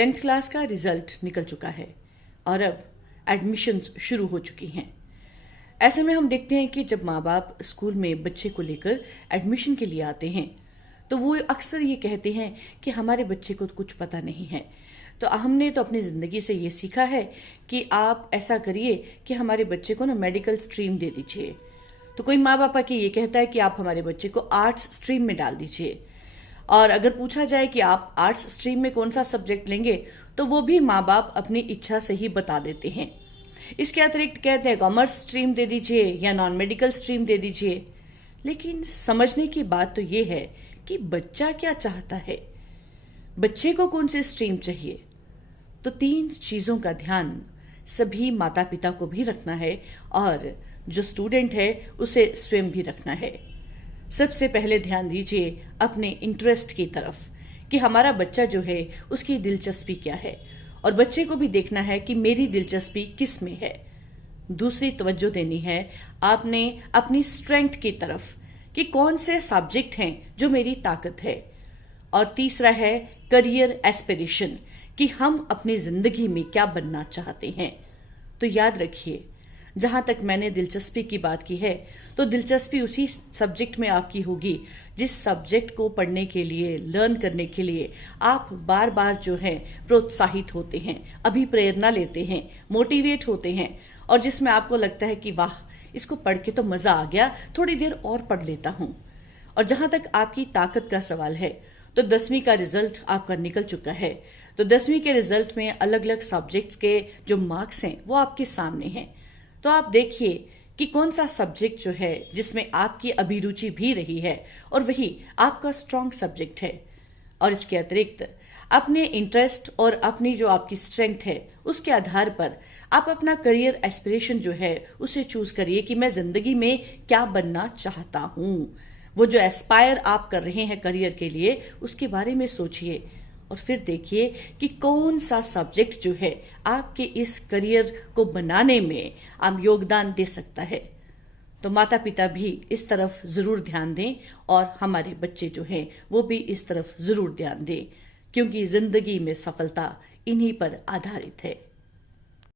10th class का result निकल चुका है और अब एडमिशन्स शुरू हो चुकी हैं। ऐसे में हम देखते हैं कि जब माँ बाप स्कूल में बच्चे को लेकर एडमिशन के लिए आते हैं तो वो अक्सर ये कहते हैं कि हमारे बच्चे को कुछ पता नहीं है। तो हमने तो अपनी ज़िंदगी से ये सीखा है कि आप ऐसा करिए कि हमारे बच्चे को ना मेडिकल स्ट्रीम दे दीजिए। तो कोई माँ बाप की ये कहता है कि आप हमारे बच्चे को आर्ट्स स्ट्रीम में डाल दीजिए। और अगर पूछा जाए कि आप आर्ट्स स्ट्रीम में कौन सा सब्जेक्ट लेंगे तो वो भी माँ बाप अपनी इच्छा से ही बता देते हैं। इसके अतिरिक्त कहते हैं कॉमर्स स्ट्रीम दे दीजिए या नॉन मेडिकल स्ट्रीम दे दीजिए। लेकिन समझने की बात तो ये है कि बच्चा क्या चाहता है, बच्चे को कौन सी स्ट्रीम चाहिए। तो 3 चीज़ों का ध्यान सभी माता पिता को भी रखना है और जो स्टूडेंट है उसे स्वयं भी रखना है। सबसे पहले ध्यान दीजिए अपने इंटरेस्ट की तरफ कि हमारा बच्चा जो है उसकी दिलचस्पी क्या है और बच्चे को भी देखना है कि मेरी दिलचस्पी किस में है। दूसरी तवज्जो देनी है आपने अपनी स्ट्रेंथ की तरफ कि कौन से सब्जेक्ट हैं जो मेरी ताकत है। और तीसरा है करियर एस्पिरेशन कि हम अपनी ज़िंदगी में क्या बनना चाहते हैं। तो याद रखिए, जहाँ तक मैंने दिलचस्पी की बात की है तो दिलचस्पी उसी सब्जेक्ट में आपकी होगी जिस सब्जेक्ट को पढ़ने के लिए, लर्न करने के लिए आप बार बार जो है प्रोत्साहित होते हैं, अभी प्रेरणा लेते हैं, मोटिवेट होते हैं और जिसमें आपको लगता है कि वाह, इसको पढ़ के तो मज़ा आ गया, थोड़ी देर और पढ़ लेता हूँ। और जहाँ तक आपकी ताकत का सवाल है तो 10वीं का रिजल्ट आपका निकल चुका है। तो 10वीं के रिजल्ट में अलग अलग सब्जेक्ट्स के जो मार्क्स हैं वो आपके सामने हैं। तो आप देखिए कि कौन सा सब्जेक्ट जो है जिसमें आपकी अभिरुचि भी रही है और वही आपका स्ट्रॉन्ग सब्जेक्ट है। और इसके अतिरिक्त अपने इंटरेस्ट और अपनी जो आपकी स्ट्रेंथ है उसके आधार पर आप अपना करियर एस्पिरेशन जो है उसे चूज करिए कि मैं जिंदगी में क्या बनना चाहता हूँ। वो जो एस्पायर आप कर रहे हैं करियर के लिए उसके बारे में सोचिए और फिर देखिए कि कौन सा सब्जेक्ट जो है आपके इस करियर को बनाने में आप योगदान दे सकता है। तो माता पिता भी इस तरफ ज़रूर ध्यान दें और हमारे बच्चे जो हैं वो भी इस तरफ ज़रूर ध्यान दें, क्योंकि ज़िंदगी में सफलता इन्हीं पर आधारित है।